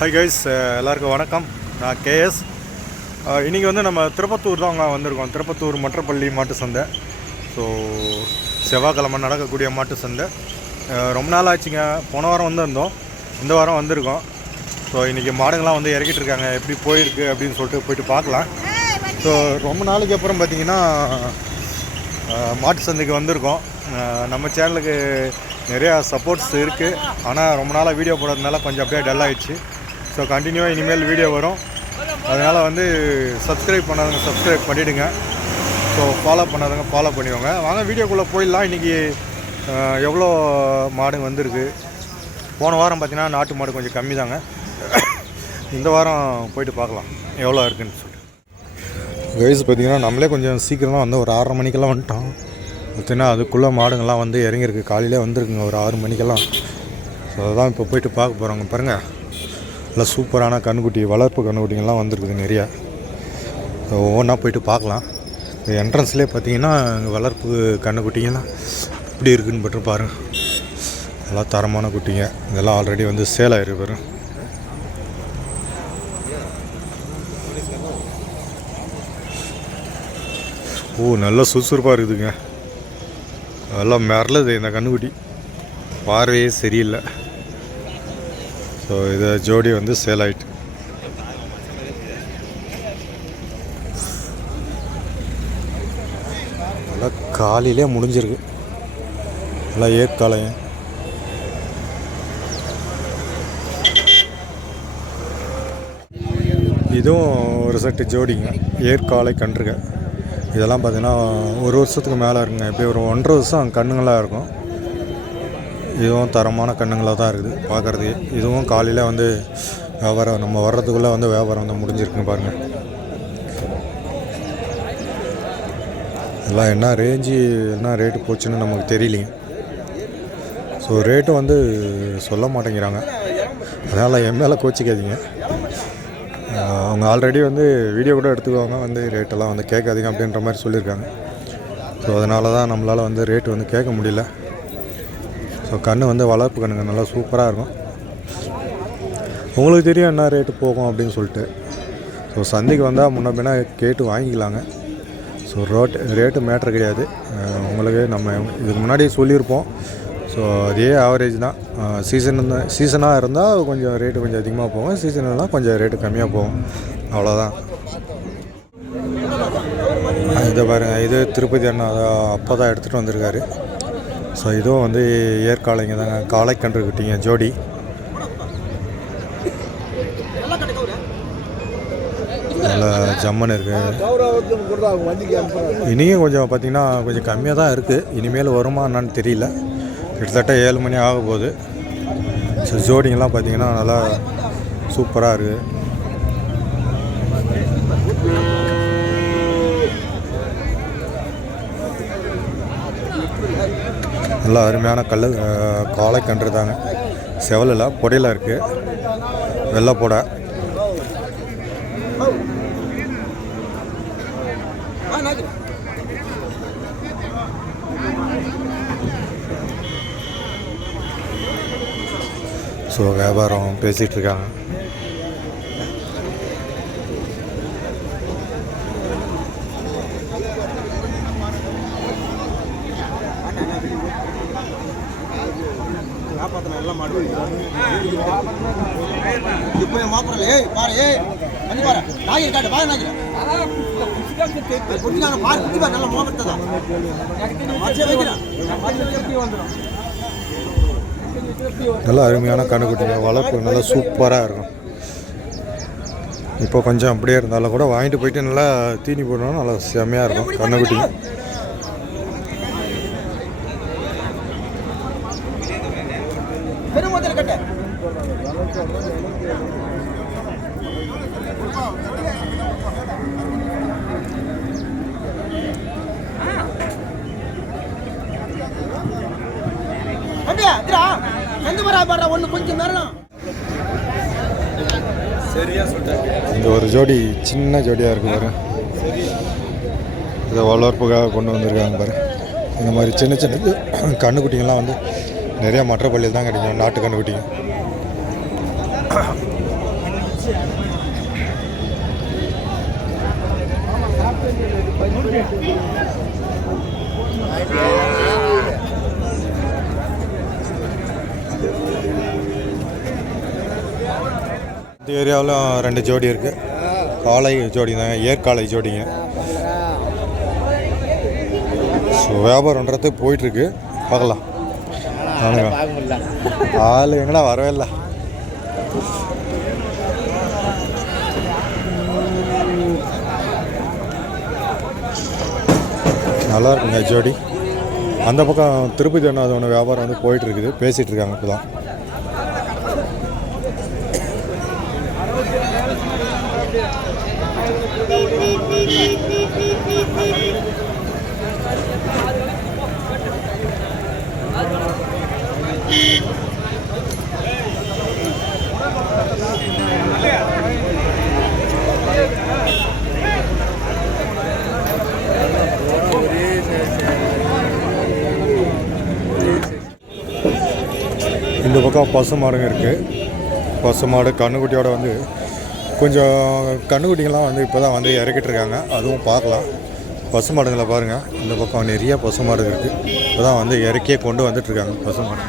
Hi guys, எல்லாருக்கும் வணக்கம். நான் கேஎஸ். இன்றைக்கி வந்து நம்ம திருப்பத்தூர் தான் வந்திருக்கோம். திருப்பத்தூர் மற்றப்பள்ளி மாட்டு சந்தை. ஸோ செவ்வாய்க்கிழமை நடக்கக்கூடிய மாட்டு சந்தை. ரொம்ப நாள் ஆச்சுங்க. போன வாரம் வந்திருந்தோம், இந்த வாரம் வந்திருக்கோம். ஸோ இன்றைக்கி மாடுங்கள்லாம் வந்து இறக்கிட்டு இருக்காங்க. எப்படி போயிருக்கு அப்படின்னு சொல்லிட்டு போயிட்டு பார்க்கலாம். ஸோ ரொம்ப நாளைக்கு அப்புறம் பார்த்திங்கன்னா மாட்டு சந்தைக்கு வந்திருக்கோம். நம்ம சேனலுக்கு நிறையா சப்போர்ட்ஸ் இருக்குது, ஆனால் ரொம்ப நாளாக வீடியோ போடுறதுனால கொஞ்சம் அப்படியே டல் ஆகிடுச்சு. ஸோ கண்டினியூவாக இனிமேல் வீடியோ வரும். அதனால் வந்து சப்ஸ்கிரைப் பண்ணாதவங்க சப்ஸ்கிரைப் பண்ணிவிடுங்க. ஸோ ஃபாலோ பண்ணாதவங்க ஃபாலோ பண்ணிக்கோங்க. வாங்க வீடியோக்குள்ளே போயிடலாம். இன்றைக்கி எவ்வளோ மாடு வந்திருக்கு. போன வாரம் பார்த்திங்கன்னா நாட்டு மாடு கொஞ்சம் கம்மி தாங்க. இந்த வாரம் போயிட்டு பார்க்கலாம் எவ்வளோ இருக்குதுன்னு சொல்லிட்டு. வயசு பார்த்திங்கன்னா நம்மளே கொஞ்சம் சீக்கிரமாக வந்து ஒரு 6:30 மணிக்கெல்லாம் வந்துட்டோம். பார்த்திங்கன்னா அதுக்குள்ளே மாடுங்கள்லாம் வந்து இறங்கியிருக்கு. காலையிலே வந்துருக்குங்க ஒரு 6 மணிக்கெல்லாம். ஸோ அதுதான் இப்போ போயிட்டு பார்க்க போகிறோங்க. பாருங்கள், நல்லா சூப்பரான கண்ணுக்குட்டி, வளர்ப்பு கண்ணுக்குட்டிங்கெல்லாம் வந்துருக்குது நிறையா. ஸோ ஒவ்வொன்றா போயிட்டு பார்க்கலாம். என்ட்ரன்ஸ்லேயே பார்த்திங்கன்னா வளர்ப்பு கண்ணுக்குட்டிங்கெல்லாம் எப்படி இருக்குதுன்னு பட்டு பாருங்கள். நல்லா தரமான குட்டிங்க. இதெல்லாம் ஆல்ரெடி வந்து சேல் ஆகிருக்கு பாருங்க. ஓ, நல்லா சுறுசுறுப்பாக இருக்குதுங்க. அதெல்லாம் மிரளுது இந்த கண்ணுக்குட்டி, பார்வையே சரியில்லை. ஸோ இதை ஜோடி வந்து சேல் ஆகிட்டு. நல்லா காலையிலே முடிஞ்சிருக்கு. நல்லா ஏற்காலையும். இதுவும் ஒரு செட்டு ஜோடிங்க, ஏற்காலை கன்றுங்க. இதெல்லாம் பார்த்திங்கன்னா ஒரு வருஷத்துக்கு மேலே இருக்குங்க. இப்போ ஒரு 1.5 வருஷம் கண்ணுங்களாக இருக்கும். இதுவும் தரமான கண்ணுங்களாக தான் இருக்குது பார்க்குறதுக்கு. இதுவும் காலையில் வந்து வியாபாரம், நம்ம வர்றதுக்குள்ளே வந்து வியாபாரம் வந்து முடிஞ்சிருக்குன்னு பாருங்கள். இதெல்லாம் என்ன ரேஞ்சு என்ன ரேட்டு போச்சுன்னு நமக்கு தெரியலைங்க. ஸோ ரேட்டு வந்து சொல்ல மாட்டேங்கிறாங்க. அதனால் என் மேலே கோச்சிக்காதீங்க. அவங்க ஆல்ரெடி வந்து வீடியோ கூட எடுத்துக்குவாங்க, வந்து ரேட்டெல்லாம் வந்து கேட்காதீங்க அப்படின்ற மாதிரி சொல்லியிருக்காங்க. ஸோ அதனால தான் நம்மளால் வந்து ரேட்டு வந்து கேட்க முடியல. ஸோ கன்று வந்து வளர்ப்பு கண்ணுங்க நல்லா சூப்பராக இருக்கும். உங்களுக்கு தெரியும் என்ன ரேட்டு போகும் அப்படின்னு சொல்லிட்டு. ஸோ சந்தைக்கு வந்தால் முன்ன பின்னா கேட்டு வாங்கிக்கலாங்க. ஸோ ரேட்டு மேட்ரு கிடையாது. உங்களுக்கு நம்ம இதுக்கு முன்னாடி சொல்லியிருப்போம். ஸோ அதே ஆவரேஜ் தான். சீசனாக இருந்தால் கொஞ்சம் ரேட்டு கொஞ்சம் அதிகமாக போகும், சீசனெல்லாம் கொஞ்சம் ரேட்டு கம்மியாக போகும், அவ்வளோதான். இதை பாருங்கள், இது திருப்பதி அண்ணா அப்போ தான் எடுத்துகிட்டு வந்திருக்காரு. ஸோ இதுவும் வந்து ஏற்காலைங்க தாங்க, காளைக்கன்று குட்டிங்க ஜோடி. நல்லா ஜம்மன் இருக்குது. இனியும் கொஞ்சம் பார்த்திங்கன்னா கொஞ்சம் கம்மியாக தான் இருக்குது. இனிமேல் வருமா என்னான்னு தெரியல. கிட்டத்தட்ட 7 மணி ஆக போகுது. ஸோ ஜோடிங்கெல்லாம் பார்த்திங்கன்னா நல்லா சூப்பராக இருக்குது. நல்லா அருமையான காளை கன்று தாங்க. செவலில் பொடையில் இருக்குது, வெள்ளை பொடை. ஸோ வியாபாரம் பேசிகிட்ருக்காங்க. நல்லா அருமையான கண்ணுக்குட்டிங்க, வளர்ப்பு நல்லா சூப்பராக இருக்கும். இப்போ கொஞ்சம் அப்படியே இருந்தாலும் கூட வாங்கிட்டு போயிட்டு நல்லா தீனி போடணும், நல்லா செம்மையாக இருக்கும் கண்ணுக்குட்டிங்க. இந்த ஒரு ஜோடி சின்ன ஜோடியாக இருக்குது பாரு. இதை வளர்ப்புக்காக கொண்டு வந்திருக்காங்க பாரு. இந்த மாதிரி சின்ன சின்ன கண்ணுக்குட்டிங்கெல்லாம் வந்து நிறையா மற்றப்பள்ளியில் தான் கிடைக்கும், நாட்டு கண்ணுக்குட்டிங்க. இந்த ஏரியாவில் 2 ஜோடி இருக்குது. காளை ஜோடி தாங்க, ஏற்காளை ஜோடிங்க. ஸோ வியாபாரன்றது போயிட்டுருக்கு, பார்க்கலாம். ஆள் எங்கடா வரவே இல்லை. நல்லா இருக்குங்க ஜோடி. அந்த பக்கம் திருப்பதி அதோட வியாபாரம் வந்து போயிட்டுருக்குது, பேசிகிட்டு இருக்காங்க இப்போ தான். இந்த பக்கம் பசு மாடுங்க இருக்குது. பசு மாடு கண்ணுக்குட்டியோட வந்து கொஞ்சம் கண்ணுக்குட்டிங்கெல்லாம் வந்து இப்போ தான் வந்து இறக்கிட்டுருக்காங்க, அதுவும் பார்க்கலாம். பசு மாடுங்களை பாருங்கள், இந்த பக்கம் நிறைய பசு மாடு இருக்குது. இப்போ தான் வந்து இறக்கியே கொண்டு வந்துட்டுருக்காங்க பசு மாடு.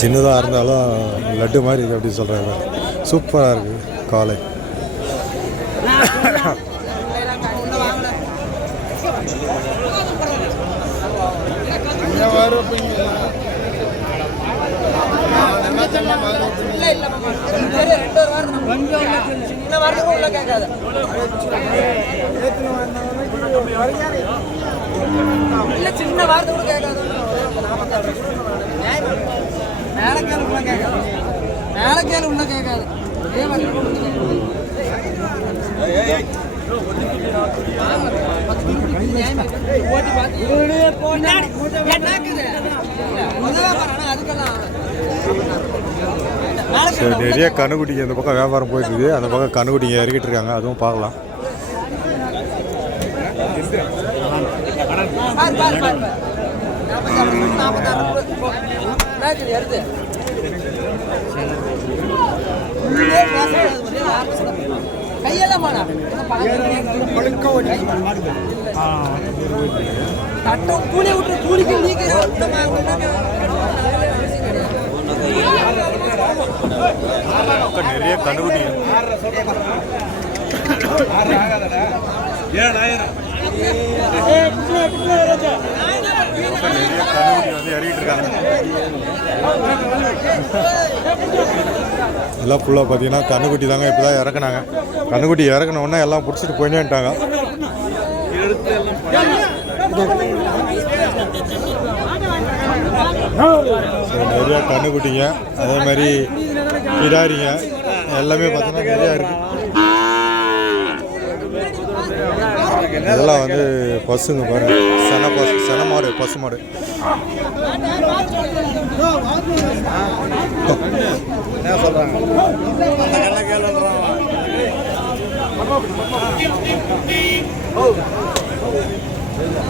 சின்னதாக இருந்தாலும் லட்டு மாதிரி இது அப்படி சொல்கிறாங்க. சூப்பராக இருக்குது காளை. சின்ன வார்த்தை கூட கேட்காது. மேலக்கேளு உள்ள கேட்காது. நிறைய கண்ணுக்குட்டிங்க இந்த பக்கம் வியாபாரம் போயிட்டுருக்கு. அந்த பக்கம் கண்ணுக்குட்டிங்க இறக்கிட்டு இருக்காங்க, அதுவும் பார்க்கலாம். நிறைய கண்ணுக்குட்டி வந்து இறங்கிட்டு இருக்காங்க. எல்லாம் ஃபுல்லாக பார்த்தீங்கன்னா கண்ணுக்குட்டி தாங்க இப்போ தான் இறக்குனாங்க. கண்ணுக்குட்டி இறக்குனோடனே எல்லாம் பிடிச்சிட்டு போயிட்டேன்ட்டாங்க. நிறையா கண்ணுக்குட்டிங்க, அதே மாதிரி கிடாரிங்க எல்லாமே பார்த்தீங்கன்னா நிறையா இருக்குது. இதெல்லாம் வந்து பசுங்க பாருங்க, சென மாடு, பசு மாடு. என்ன சொல்றாங்க?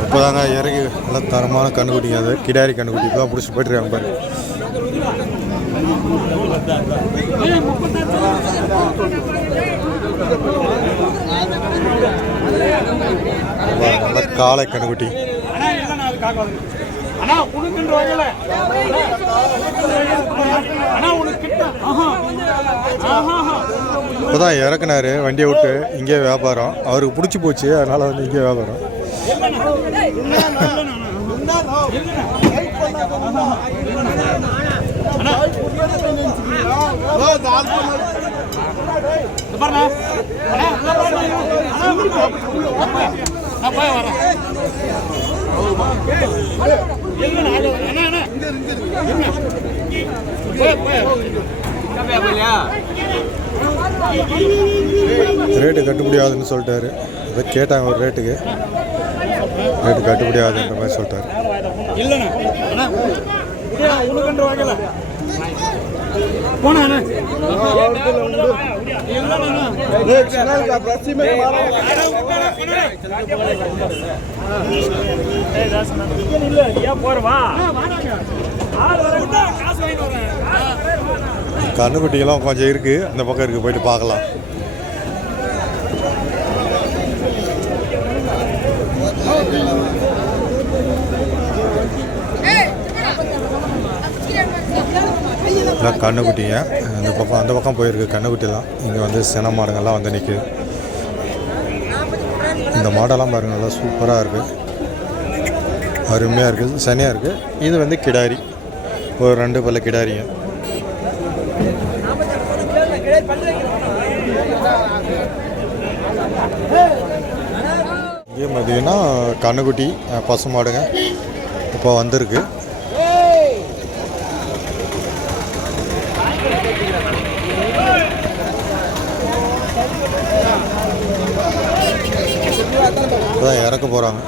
இப்போதாங்க இறங்கி நல்லா தரமான கண்ணுக்குட்டிங்க, அது கிடாரி கண்ணுக்குட்டி இப்போ தான் பிடிச்சி போயிட்டுருக்காங்க பாரு. நல்ல காளை கண்ணுக்குட்டி. இப்போதான் இறக்குனாரு வண்டியை விட்டு. இங்கே வியாபாரம் அவருக்கு பிடிச்சி போச்சு, அதனால வந்து இங்கே வியாபாரம். ரேட்டு கட்டுப்படியாதுன்னு சொல்லிட்டாரு. அதை கேட்டாங்க, ஒரு ரேட்டு கட்டுப்படியாதுன்ற மாதிரி சொல்லிட்டாரு. கண்ணுக்குட்டிகள்லாம் கொஞ்சம் இருக்குது, அந்த பக்கம் இருக்குது, போயிட்டு பார்க்கலாம். எல்லாம் கண்ணுக்குட்டிங்க அந்த பக்கம் போயிருக்கு கண்ணுக்குட்டிலாம். இங்கே வந்து சின மாடுங்கள்லாம் வந்து நிற்குது. இந்த மாடெல்லாம் பாருங்கள், நல்லா சூப்பராக இருக்குது, அருமையாக இருக்குது, சனியாக இருக்குது. இது வந்து கிடாரி, ஒரு 2 பல்ல கிடாரிங்க. இங்கே பார்த்தீங்கன்னா கண்ணுக்குட்டி பசு மாடுங்க இப்போ வந்திருக்கு. இப்போதான் இறக்க போகிறாங்க.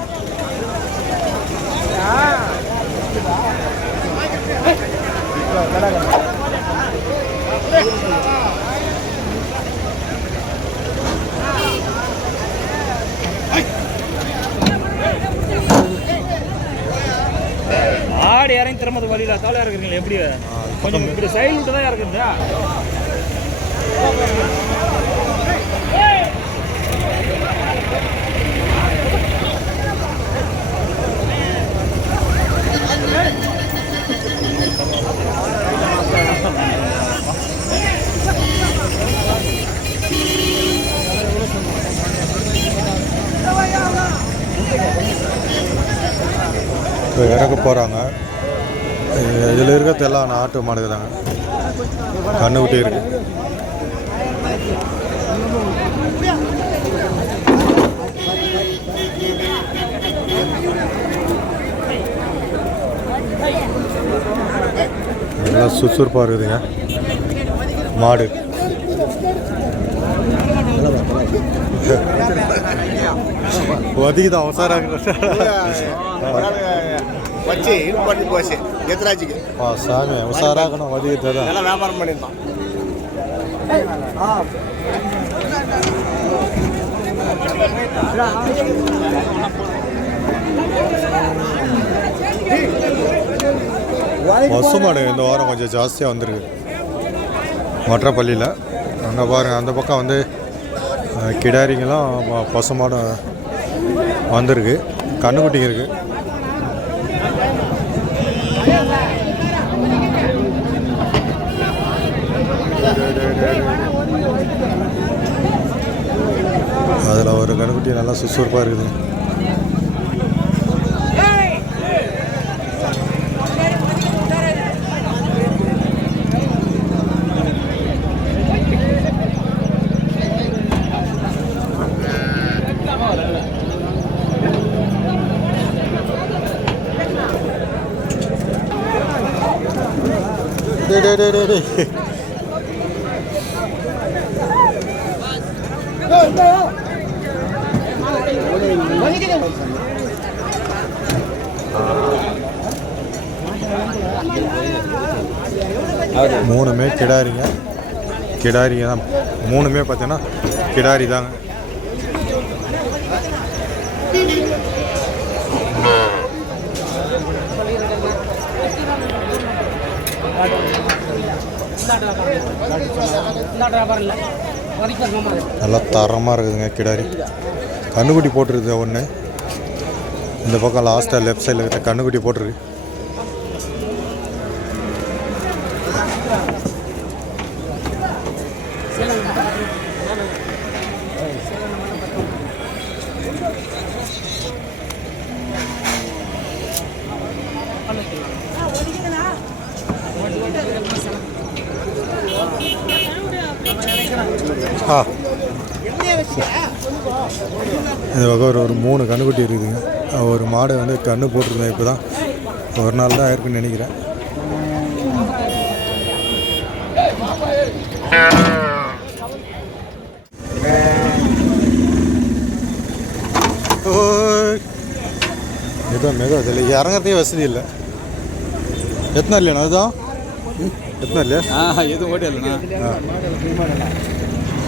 ஆடு இறங்கி திரும்ப வழியில் தலை இறக்குறீங்களா? எப்படி கொஞ்சம் இப்படி சைடு விட்டு தான் இறக்குறதா? இப்போ இறக்க போகிறாங்க. இதில் இருக்கிறது எல்லாம் நாட்டு மாடு தாங்க. கண்ணுக்குட்டி இருக்குது. எல்லாம் சுறுசுறுப்பாக இருக்குதுங்க மாடு. ಒದಗಿದ ಅವಸರ வச்சு இது பண்ணி போச்சு எத்தராஜிக்கு சாமி அவசராகணும் ஒதகிட்டத நல்லா வியாபாரம் பண்ணியிருந்தான். பசு மாடு இந்த வாரம் கொஞ்சம் ஜாஸ்தியாக வந்திருக்கு மற்றப்பள்ளியில். அங்கே பாருங்கள், அந்த பக்கம் வந்து கிடாரிங்கெல்லாம் பசு மாடு வந்திருக்கு, கண்ணுக்குட்டிங்க இருக்குது. அதில் ஒரு கண்ணுக்குட்டி நல்லா சுறுசுறுப்பாக இருக்குது. மூணுமே கிடாரிங்க தான். மூணுமே பார்த்தீங்கன்னா கிடாரி தாங்க. நல்லா தரமாக இருக்குதுங்க கிடாரி. கண்ணுக்குட்டி போட்டுருக்குது ஒன்று. இந்த பக்கம் லாஸ்ட்டாக லெஃப்ட் சைடில் இருக்கிற கண்ணுக்குட்டி போட்டுருக்கு. இந்த பக்கம் ஒரு 3 கண்ணுக்குட்டி இருக்குதுங்க. ஒரு மாடு வந்து கண்ணு போட்டிருந்தேன். இப்போ தான் ஒரு நாள் தான் ஆயிருக்குன்னு நினைக்கிறேன். மெதுவாக இதில் இறங்குறதே வசதி இல்லை. எத்தனை இல்லைண்ணா அதுதான் எத்தனை இல்லையா? எதுவும் ஓட்டே இல்லைண்ணா.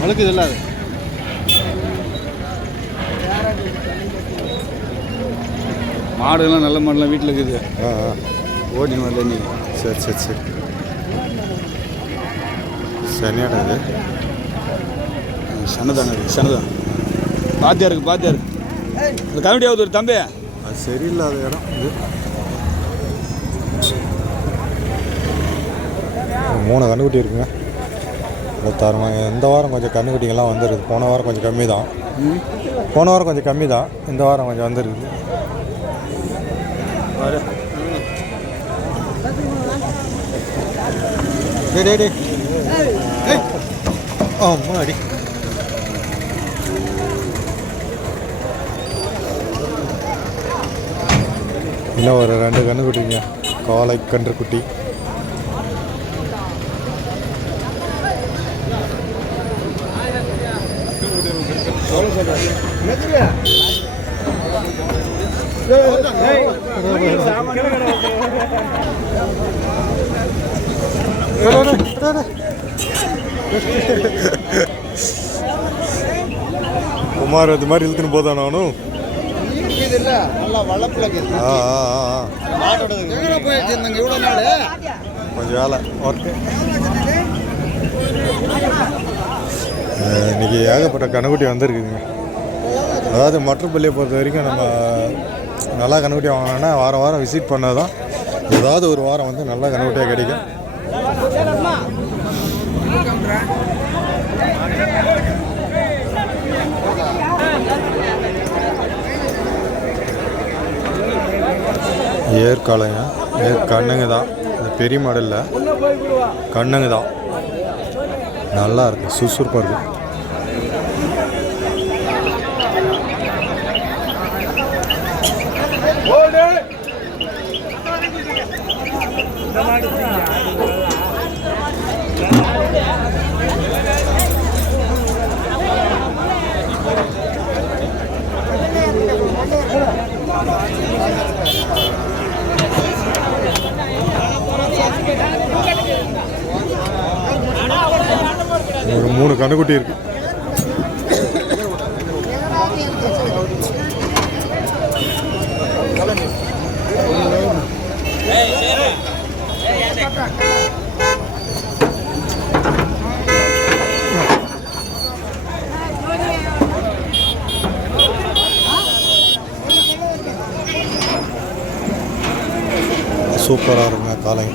வழுக்குது இல்லை அது மாடுலாம் நல்ல மாடுலாம் வீட்டில் இருக்குது. ஓட்டின்னு வரல நீ. சரி சரி சரி சரியாடா இது சனதாங்க சனதான் பாத்தியா இருக்கு அந்த கமிட்டி ஆகுது ஒரு தம்பி. அது சரியில்லாத இடம் இது 3 கன்றுக்குட்டி இருக்குங்க தரமாக. இந்த வாரம் கொஞ்சம் கன்றுக்குட்டிங்கெல்லாம் வந்துருக்குது. போன வாரம் கொஞ்சம் கம்மி தான் இந்த வாரம் கொஞ்சம் வந்துருக்குது. டே ஆமாம் அடி இன்னும் ஒரு 2 கன்றுக்குட்டிங்க காளை கன்றுக்குட்டி. குமார் இது மாதிரி இழுத்துன்னு போதான் நானும். கொஞ்சம் வேலை ஒர்க்கு. இன்னைக்கு ஏகப்பட்ட கன்றுக்குட்டி வந்திருக்குதுங்க. அதாவது மற்றப்பள்ளியை பொறுத்த வரைக்கும் நம்ம நல்லா கன்றுக்குட்டி வாங்கினோன்னா வாரம் வாரம் விசிட் பண்ணால் தான் ஏதாவது ஒரு வாரம் வந்து நல்லா கன்றுக்குட்டியாக கிடைக்கும். ஏற்காலைங்க கண்ணுங்க தான். இது பெரிய மாடலில் கண்ணுங்க தான். நல்லா இருக்குது, சுறுசுறுப்பாக இருக்குது. ஒரு 3 கன்றுக்குட்டி இருக்கு. சூப்பராக இருக்குங்க காலை.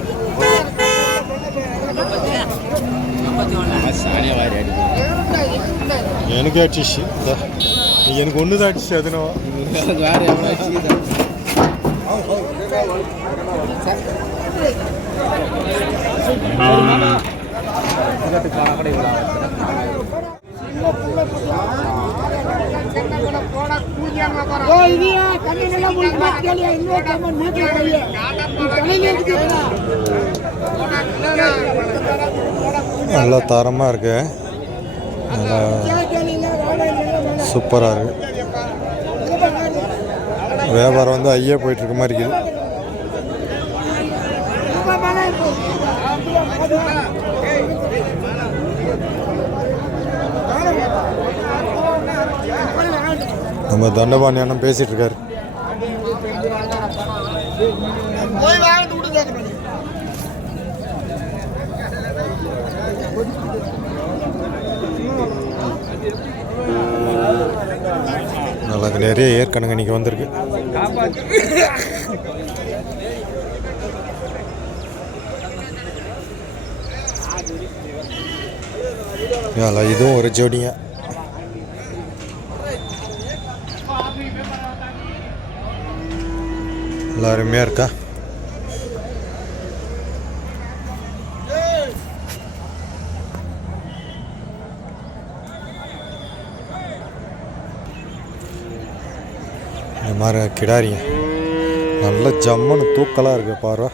எனக்கு அடிச்சு எனக்கு ஒன்று தான் அடிச்சு. அதுனா வேறு எவ்வளோ நல்லா தரமாக இருக்கு. நல்லா சூப்பராக இருக்கு. வியாபாரம் வந்து ஐயா போயிட்டுருக்க மாதிரி இருக்குது. நம்ம தண்டபாணி அண்ணன் பேசிட்டு இருக்காரு. நல்லா நிறைய ஏற்கனவே இன்னைக்கு வந்திருக்கு. இதுவும் ஒரு ஜோடிங்க. நல்லா அருமையாக இருக்கா. இந்த மாதிரி கிடாரிங்க நல்ல ஜம்முன்னு தூக்கலாக இருக்கு பார்வை.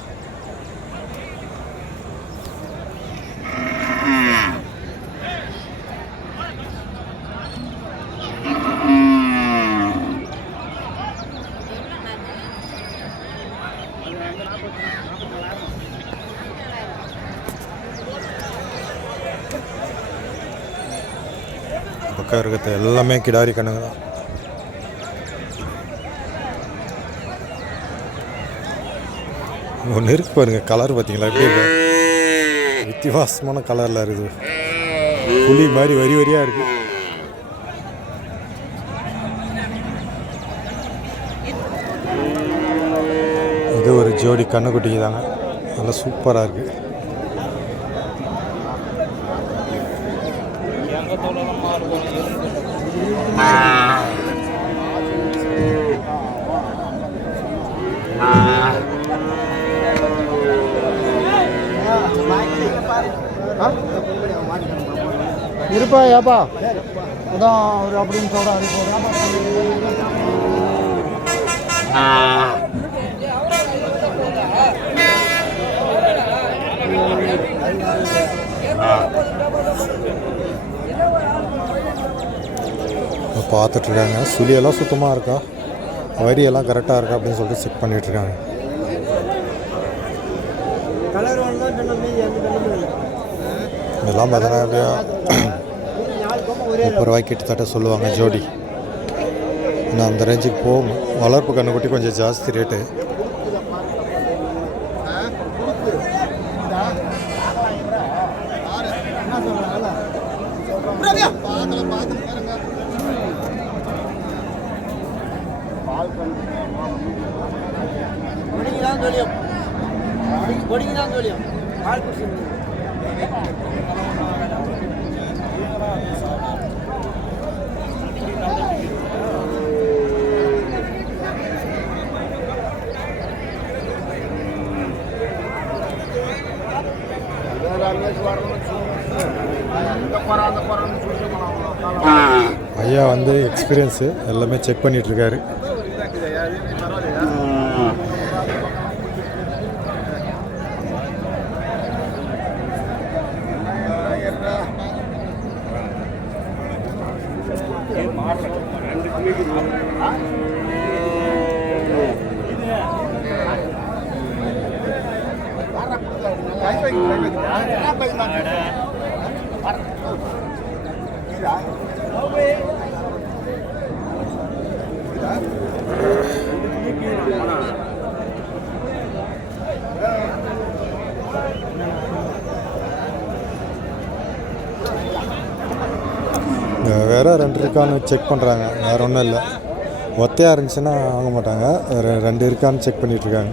பக்கம் இருக்கிறது எல்லாமே கிடாரி கண்ணுங்க தான். ஒன்று இருக்கு பாருங்க, கலர் பார்த்தீங்களா எப்படி இருக்கு? வித்தியாசமான கலரில் இருக்குது. புலி மாதிரி வரி வரியாக இருக்குது. இது ஒரு ஜோடி கண்ணுக்குட்டிக்கு தாங்க, நல்லா சூப்பராக இருக்குது. இருப்பா ஏப்பா அதான் அவர் அப்படின்னு சொல்கிறாரு. பார்த்துட்ருக்காங்க சுழியெல்லாம் சுத்தமாக இருக்கா, வரியெல்லாம் கரெக்டாக இருக்கா அப்படின்னு சொல்லிட்டு செக் பண்ணிகிட்ருக்காங்க. இதெல்லாம் பார்த்தோன்னா எப்படியா 30 ரூபாய்க்கு கிட்டத்தட்ட சொல்லுவாங்க ஜோடி. ஆனால் அந்த ரேஞ்சுக்கு போகும். வளர்ப்பு கண்ணுக்குட்டி கொஞ்சம் ஜாஸ்தி ரேட்டு. ஐயா வந்து எக்ஸ்பீரியன்ஸு எல்லாமே செக் பண்ணிகிட்ருக்காரு. வேறு 2 இருக்கான்னு செக் பண்ணுறாங்க, வேறு ஒன்றும் இல்லை. ஒத்தையாக இருந்துச்சுன்னா வாங்க மாட்டாங்க, 2 இருக்கான்னு செக் பண்ணிகிட்ருக்காங்க.